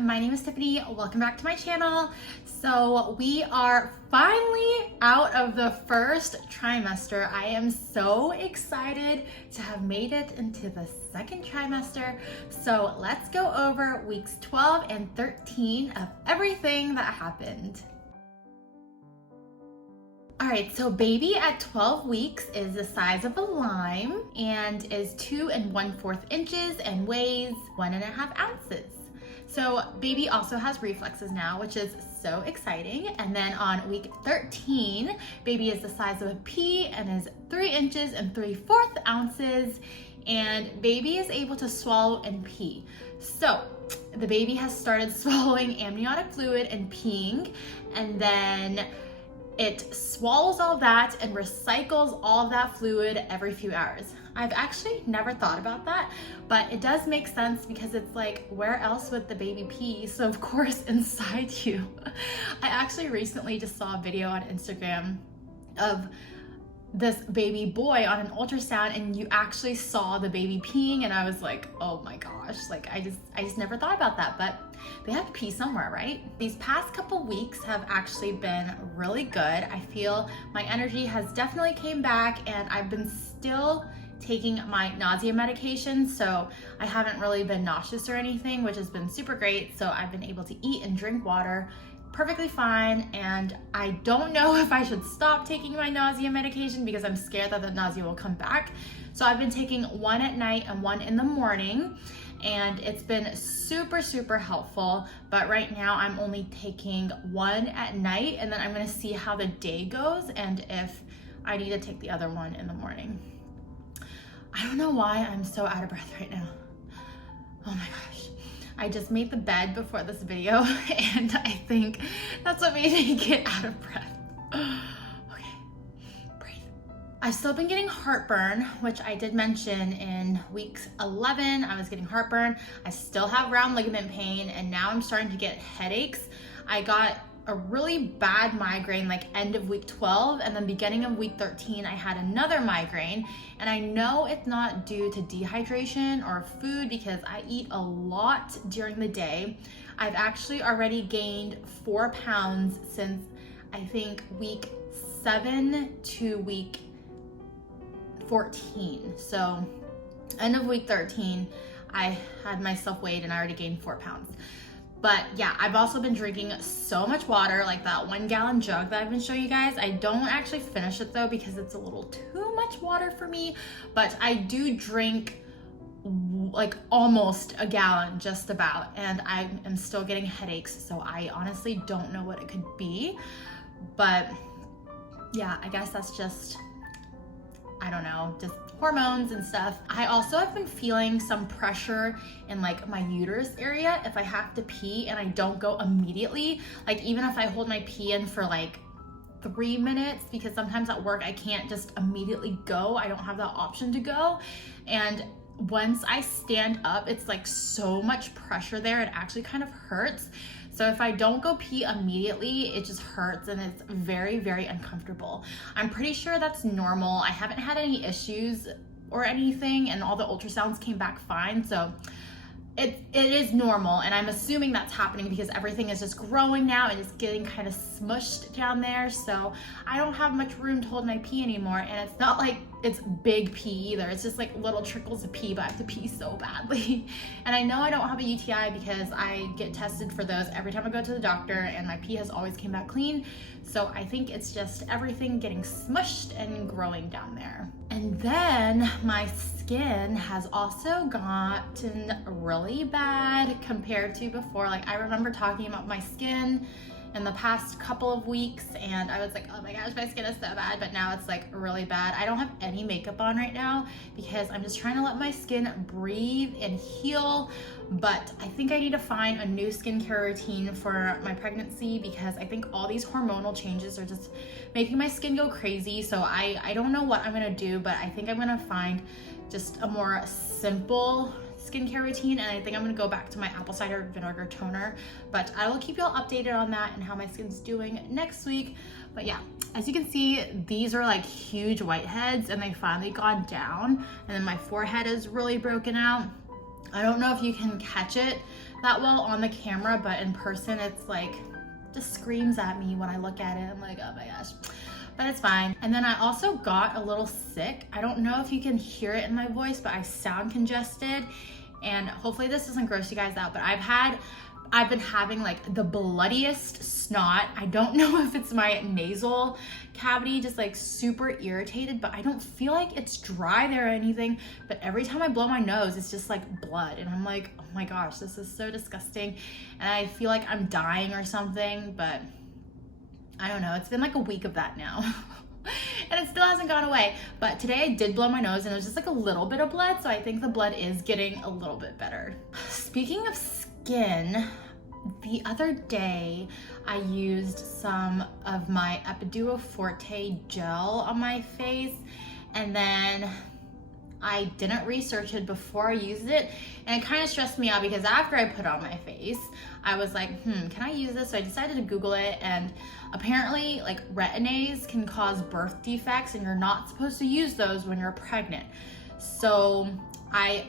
my name is Tiffany. Welcome back to my channel. So we are finally out of the first trimester. I am so excited to have made it into the second trimester. So let's go over weeks 12 and 13 of everything that happened. All right, so baby at 12 weeks is the size of a lime and is 2 1/4 inches and weighs 1.5 ounces. So baby also has reflexes now, which is so exciting. And then on week 13, baby is the size of a pea and is 3 inches and 3/4 ounces. And baby is able to swallow and pee. So the baby has started swallowing amniotic fluid and peeing, and then it swallows all that and recycles all of that fluid every few hours. I've actually never thought about that, but it does make sense because it's like, where else would the baby pee? So of course inside you. I actually recently just saw a video on Instagram of this baby boy on an ultrasound, and you actually saw the baby peeing, and I was like, oh my gosh, like I just never thought about that, but they have to pee somewhere, right? These past couple weeks have actually been really good. I feel my energy has definitely came back, and I've been still taking my nausea medication, so I haven't really been nauseous or anything, which has been super great. So I've been able to eat and drink water perfectly fine, and I don't know if I should stop taking my nausea medication because I'm scared that the nausea will come back. So I've been taking one at night and one in the morning, and it's been super helpful. But right now I'm only taking one at night, and then I'm gonna see how the day goes and if I need to take the other one in the morning. I don't know why I'm so out of breath right now. Oh my gosh. I just made the bed before this video, and I think that's what made me get out of breath. Okay, breathe. I've still been getting heartburn, which I did mention in week 11. I was getting heartburn. I still have round ligament pain, and now I'm starting to get headaches. I got a really bad migraine like end of week 12, and then beginning of week 13 I had another migraine, and I know it's not due to dehydration or food because I eat a lot during the day. I've actually already gained 4 pounds since I think week 7 to week 14. So end of week 13 I had myself weighed and I already gained 4 pounds. But yeah, I've also been drinking so much water, like that 1 gallon jug that I've been showing you guys. I don't actually finish it though because it's a little too much water for me, but I do drink like almost a gallon, just about, and I am still getting headaches, so I honestly don't know what it could be. But yeah, I guess that's just, I don't know, just hormones and stuff. I also have been feeling some pressure in like my uterus area if I have to pee and I don't go immediately. Like even if I hold my pee in for like 3 minutes, because sometimes at work I can't just immediately go. I don't have that option to go. And once I stand up, it's like so much pressure there, it actually kind of hurts. So if I don't go pee immediately, it just hurts and it's very uncomfortable. I'm pretty sure that's normal. I haven't had any issues or anything, and all the ultrasounds came back fine. So it is normal, and I'm assuming that's happening because everything is just growing now and it's getting kind of smushed down there. So I don't have much room to hold my pee anymore, and it's not like it's big pee either. It's just like little trickles of pee, but I have to pee so badly. And I know I don't have a UTI because I get tested for those every time I go to the doctor, and my pee has always came back clean. So I think it's just everything getting smushed and growing down there. And then my skin has also gotten really bad compared to before. Like I remember talking about my skin in the past couple of weeks, and I was like, oh my gosh, my skin is so bad, but now it's like really bad. I don't have any makeup on right now because I'm just trying to let my skin breathe and heal. But I think I need to find a new skincare routine for my pregnancy because I think all these hormonal changes are just making my skin go crazy. So I don't know what I'm gonna do, but I think I'm gonna find just a more simple skincare routine, and I think I'm gonna go back to my apple cider vinegar toner. But I will keep you all updated on that and how my skin's doing next week. But yeah, as you can see, these are like huge whiteheads, and they finally gone down, and then my forehead is really broken out. I don't know if you can catch it that well on the camera, but in person it's like, just screams at me when I look at it. I'm like, oh my gosh, but it's fine. And then I also got a little sick. I don't know if you can hear it in my voice, but I sound congested, and hopefully this doesn't gross you guys out, but I've been having like the bloodiest snot. I don't know if it's my nasal cavity, just like super irritated, but I don't feel like it's dry there or anything. But every time I blow my nose, it's just like blood. And I'm like, oh my gosh, this is so disgusting. And I feel like I'm dying or something, but I don't know. It's been like a week of that now. And it still hasn't gone away. But today I did blow my nose and it was just like a little bit of blood. So I think the blood is getting a little bit better. Speaking of skin, the other day I used some of my Epiduo Forte gel on my face, and then I didn't research it before I used it, and it kind of stressed me out because after I put it on my face, I was like, can I use this? So I decided to Google it, and apparently like retin-A's can cause birth defects and you're not supposed to use those when you're pregnant. So I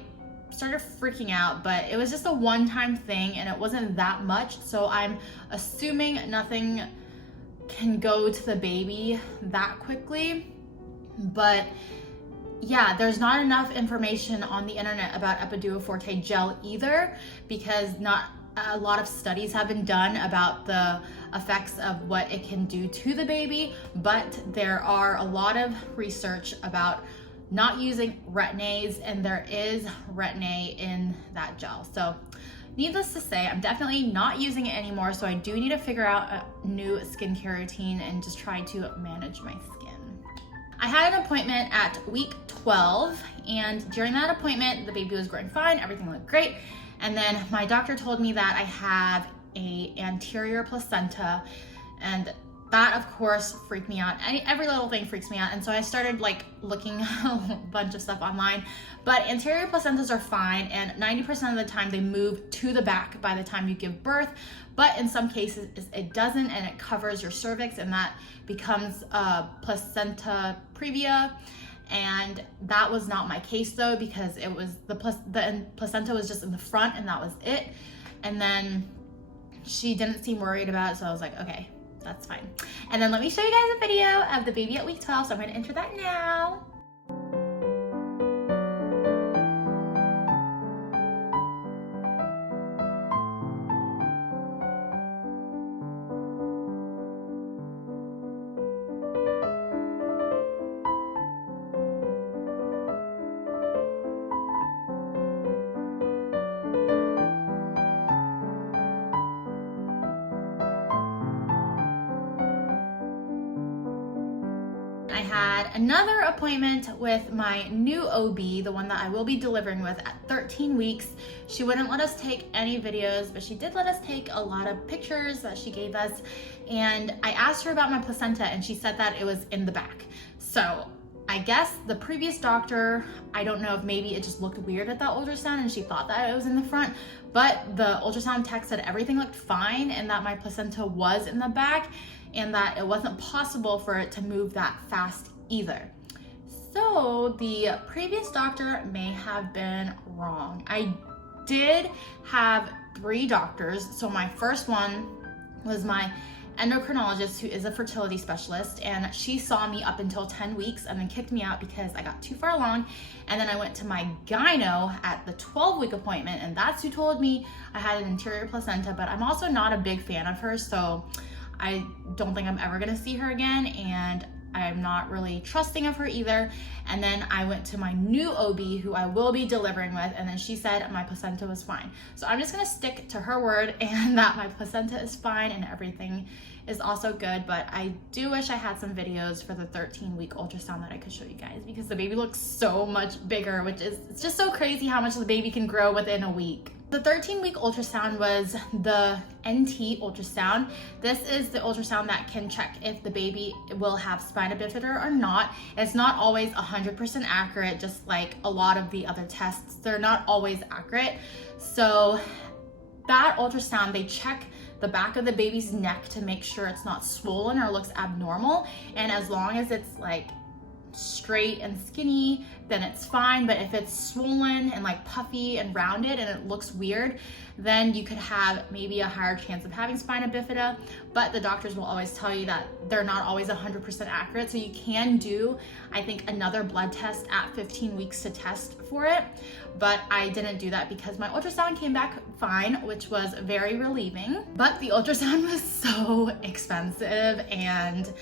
started freaking out, but it was just a one-time thing and it wasn't that much, so I'm assuming nothing can go to the baby that quickly. But yeah, there's not enough information on the internet about Epiduo Forte gel either, because not a lot of studies have been done about the effects of what it can do to the baby, but there are a lot of research about not using retin-A's, and there is retin-A in that gel. So needless to say, I'm definitely not using it anymore, so I do need to figure out a new skincare routine and just try to manage my skin. I had an appointment at week 12, and during that appointment, the baby was growing fine, everything looked great, and then my doctor told me that I have an anterior placenta, and that of course freaked me out. Every little thing freaks me out, and so I started like looking a bunch of stuff online. But anterior placentas are fine, and 90% of the time they move to the back by the time you give birth, but in some cases it doesn't, and it covers your cervix, and that becomes a placenta previa. And that was not my case though, because it was the placenta was just in the front, and that was it. And then she didn't seem worried about it, so I was like, okay, that's fine. And then let me show you guys a video of the baby at week 12. So I'm going to enter that now. I had another appointment with my new OB, the one that I will be delivering with, at 13 weeks. She wouldn't let us take any videos, but she did let us take a lot of pictures that she gave us. And I asked her about my placenta, and she said that it was in the back. So I guess the previous doctor, I don't know if maybe it just looked weird at that ultrasound and she thought that it was in the front, but the ultrasound tech said everything looked fine and that my placenta was in the back, and that it wasn't possible for it to move that fast either. So the previous doctor may have been wrong. I did have 3 doctors. So my first one was my endocrinologist, who is a fertility specialist, and she saw me up until 10 weeks and then kicked me out because I got too far along. And then I went to my gyno at the 12-week appointment, and that's who told me I had an anterior placenta, but I'm also not a big fan of her, so I don't think I'm ever gonna see her again, and I'm not really trusting of her either. And then I went to my new OB, who I will be delivering with, and then she said my placenta was fine. So I'm just gonna stick to her word and that my placenta is fine and everything is also good. But I do wish I had some videos for the 13-week ultrasound that I could show you guys, because the baby looks so much bigger, which is, it's just so crazy how much the baby can grow within a week. The 13-week ultrasound was the NT ultrasound. This is the ultrasound that can check if the baby will have spina bifida or not. It's not always 100% accurate, just like a lot of the other tests. They're not always accurate. So that ultrasound, they check the back of the baby's neck to make sure it's not swollen or looks abnormal. And as long as it's like straight and skinny, then it's fine. But if it's swollen and like puffy and rounded and it looks weird, then you could have maybe a higher chance of having spina bifida. But the doctors will always tell you that they're not always 100% accurate. So you can do, I think, another blood test at 15 weeks to test for it. But I didn't do that because my ultrasound came back fine, which was very relieving. But the ultrasound was so expensive, and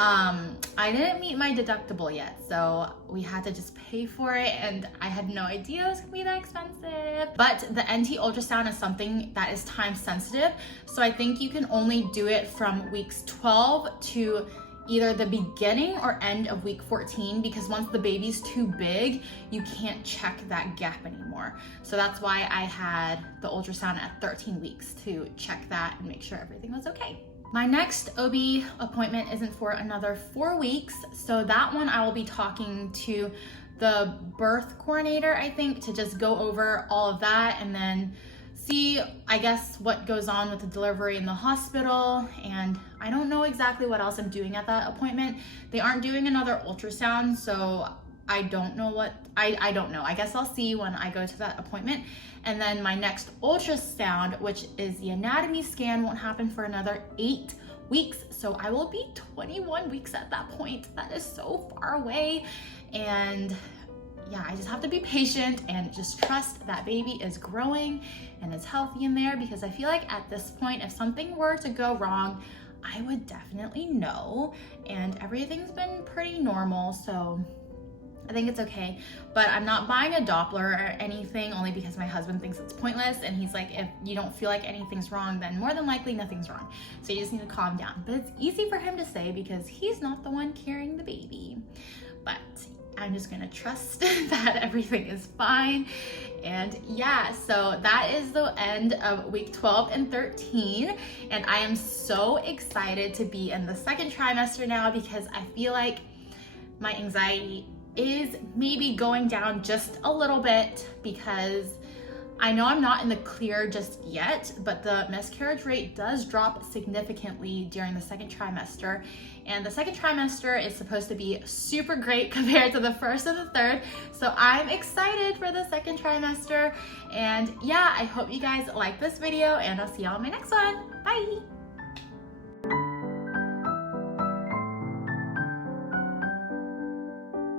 I didn't meet my deductible yet, so we had to just pay for it, and I had no idea it was gonna be that expensive. But the NT ultrasound is something that is time sensitive, so I think you can only do it from weeks 12 to either the beginning or end of week 14, because once the baby's too big, you can't check that gap anymore. So that's why I had the ultrasound at 13 weeks to check that and make sure everything was okay. My next OB appointment isn't for another 4 weeks, so that one I will be talking to the birth coordinator, I think, to just go over all of that and then see, I guess, what goes on with the delivery in the hospital. And I don't know exactly what else I'm doing at that appointment. They aren't doing another ultrasound, so I don't know what, I don't know. I guess I'll see when I go to that appointment. And then my next ultrasound, which is the anatomy scan, won't happen for another 8 weeks. So I will be 21 weeks at that point. That is so far away. And yeah, I just have to be patient and just trust that baby is growing and is healthy in there, because I feel like at this point, if something were to go wrong, I would definitely know. And everything's been pretty normal, so I think it's okay. But I'm not buying a Doppler or anything, only because my husband thinks it's pointless, and he's like, if you don't feel like anything's wrong, then more than likely nothing's wrong. So you just need to calm down. But it's easy for him to say because he's not the one carrying the baby. But I'm just gonna trust that everything is fine. And yeah, so that is the end of week 12 and 13. And I am so excited to be in the second trimester now, because I feel like my anxiety is maybe going down just a little bit, because I know I'm not in the clear just yet, but the miscarriage rate does drop significantly during the second trimester. And the second trimester is supposed to be super great compared to the first and the third. So I'm excited for the second trimester. And yeah, I hope you guys like this video, and I'll see y'all in my next one. Bye.